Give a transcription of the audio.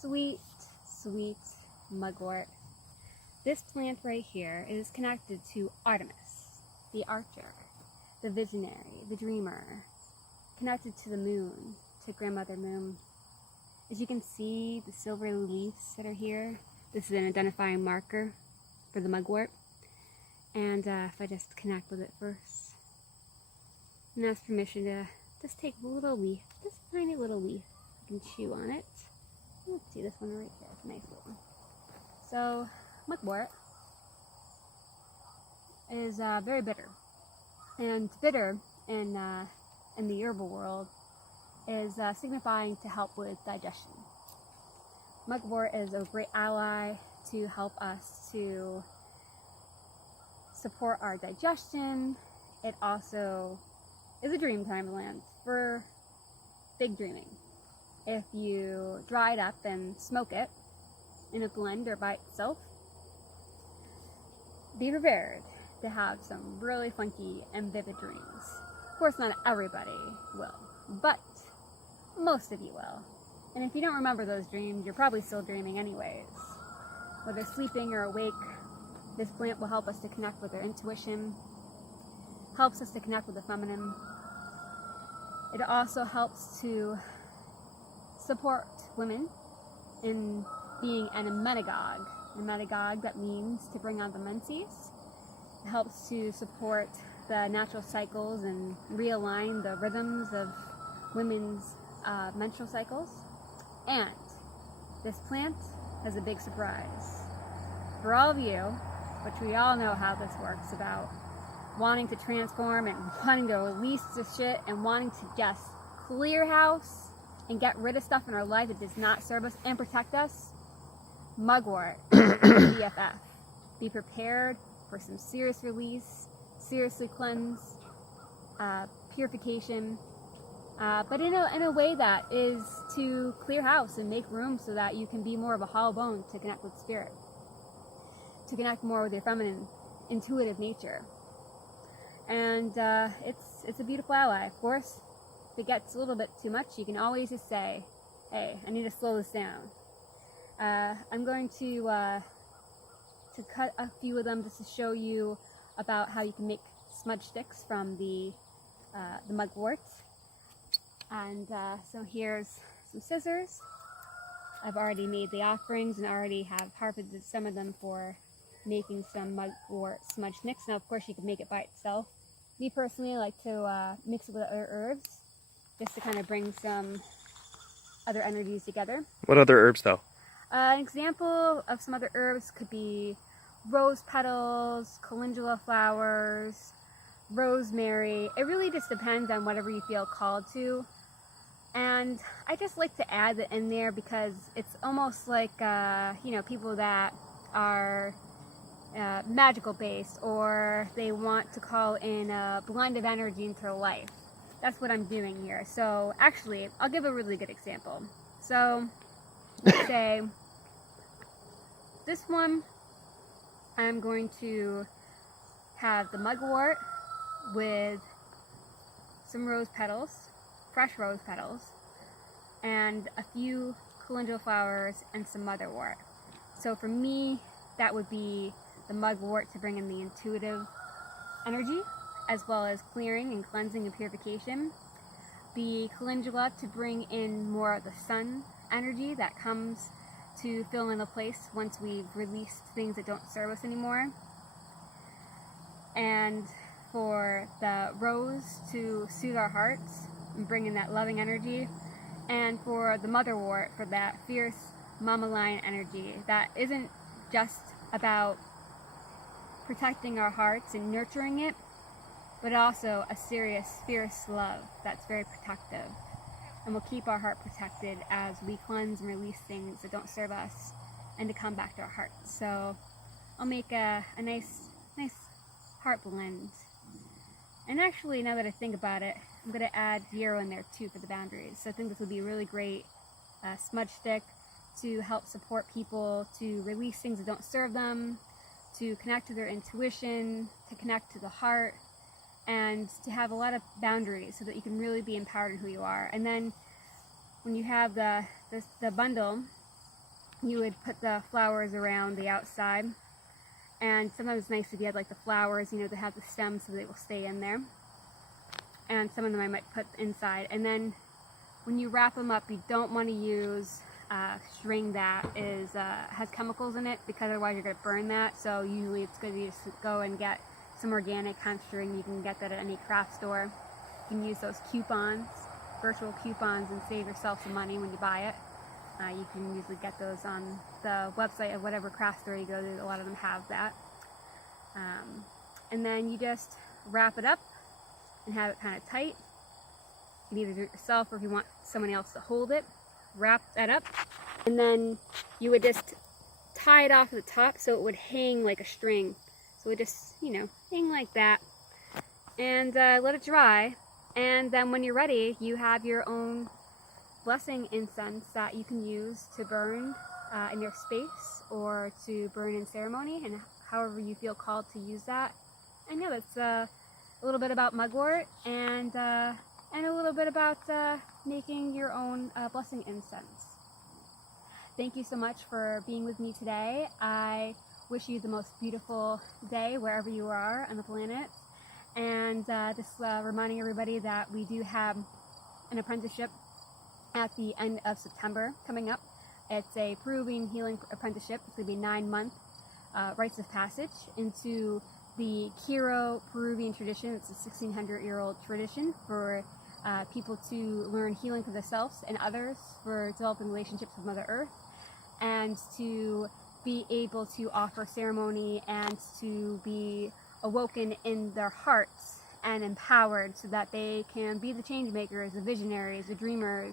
Sweet, sweet mugwort. This plant right here is connected to Artemis, the archer, the visionary, the dreamer, connected to the moon, to Grandmother Moon. As you can see, the silver leaves that are here, this is an identifying marker for the mugwort. And if I just connect with it first, and ask permission to just take a little leaf, this tiny little leaf, I can chew on it. Let's see this one right here, it's a nice little one. So, mugwort is very bitter. And bitter in the herbal world is signifying to help with digestion. Mugwort is a great ally to help us to support our digestion. It also is a dream time plant for big dreaming. If you dry it up and smoke it in a blend or by itself, be prepared to have some really funky and vivid dreams. Of course, not everybody will, but most of you will. And if you don't remember those dreams, you're probably still dreaming anyways. Whether sleeping or awake, this plant will help us to connect with our intuition, helps us to connect with the feminine. It also helps to support women in being an emetagogue. Emetagogue, that means to bring on the menses. It helps to support the natural cycles and realign the rhythms of women's menstrual cycles. And this plant has a big surprise. For all of you, which we all know how this works, about wanting to transform and wanting to release the shit and wanting to just clear house and get rid of stuff in our life that does not serve us and protect us, mugwort BFF. Be prepared for some serious release, seriously cleanse, purification, but in a way that is to clear house and make room so that you can be more of a hollow bone to connect with spirit, to connect more with your feminine, intuitive nature. And it's a beautiful ally. Of course, if it gets a little bit too much, you can always just say, hey, I need to slow this down. I'm going to cut a few of them just to show you about how you can make smudge sticks from the mugwort. And so here's some scissors. I've already made the offerings and already have harvested some of them for making some mugwort smudge sticks. Now, of course, you can make it by itself. Me personally, I like to mix it with other herbs just to kind of bring some other energies together. What other herbs, though? An example of some other herbs could be rose petals, calendula flowers, rosemary. It really just depends on whatever you feel called to. And I just like to add it in there because it's almost like, people that are magical based, or they want to call in a blend of energy into their life. That's what I'm doing here. So actually, I'll give a really good example. So let's say this one, I'm going to have the mugwort with some rose petals, fresh rose petals, and a few calendula flowers and some motherwort. So for me, that would be the mugwort to bring in the intuitive energy, as well as clearing and cleansing and purification. The calendula to bring in more of the sun energy that comes to fill in the place once we've released things that don't serve us anymore. And for the rose to soothe our hearts and bring in that loving energy. And for the motherwort, for that fierce mama lion energy that isn't just about protecting our hearts and nurturing it, but also a serious, fierce love that's very protective and will keep our heart protected as we cleanse and release things that don't serve us and to come back to our heart. So I'll make a nice heart blend. And actually, now that I think about it, I'm going to add yarrow in there too for the boundaries. So I think this would be a really great smudge stick to help support people to release things that don't serve them, to connect to their intuition, to connect to the heart, and to have a lot of boundaries so that you can really be empowered in who you are. And then when you have the bundle you would put the flowers around the outside. And sometimes it's nice if you had like the flowers, you know, that have the stems so they will stay in there. And some of them I might put inside. And then when you wrap them up, you don't want to use string that has chemicals in it, because otherwise you're going to burn that. So usually it's good to just go and get some organic hemp string. You can get that at any craft store. You can use those coupons, virtual coupons, and save yourself some money when you buy it. You can usually get those on the website of whatever craft store you go to. A lot of them have that. And then you just wrap it up and have it kind of tight. You can either do it yourself, or if you want someone else to hold it, wrap that up. And then you would just tie it off at the top so it would hang like a string. So it would just, you know, hang like that. And let it dry. And then when you're ready, you have your own blessing incense that you can use to burn in your space, or to burn in ceremony, and however you feel called to use that. I know that's a little bit about mugwort, and a little bit about making your own blessing incense. Thank you so much for being with me today. I wish you the most beautiful day wherever you are on the planet. And just reminding everybody that we do have an apprenticeship at the end of September coming up. It's a Peruvian healing apprenticeship. It's going to be 9-month rites of passage into the Quiro Peruvian tradition. It's a 1600-year-old tradition for people to learn healing for themselves and others, for developing relationships with Mother Earth, and to be able to offer ceremony and to be awoken in their hearts and empowered so that they can be the change makers, the visionaries, the dreamers,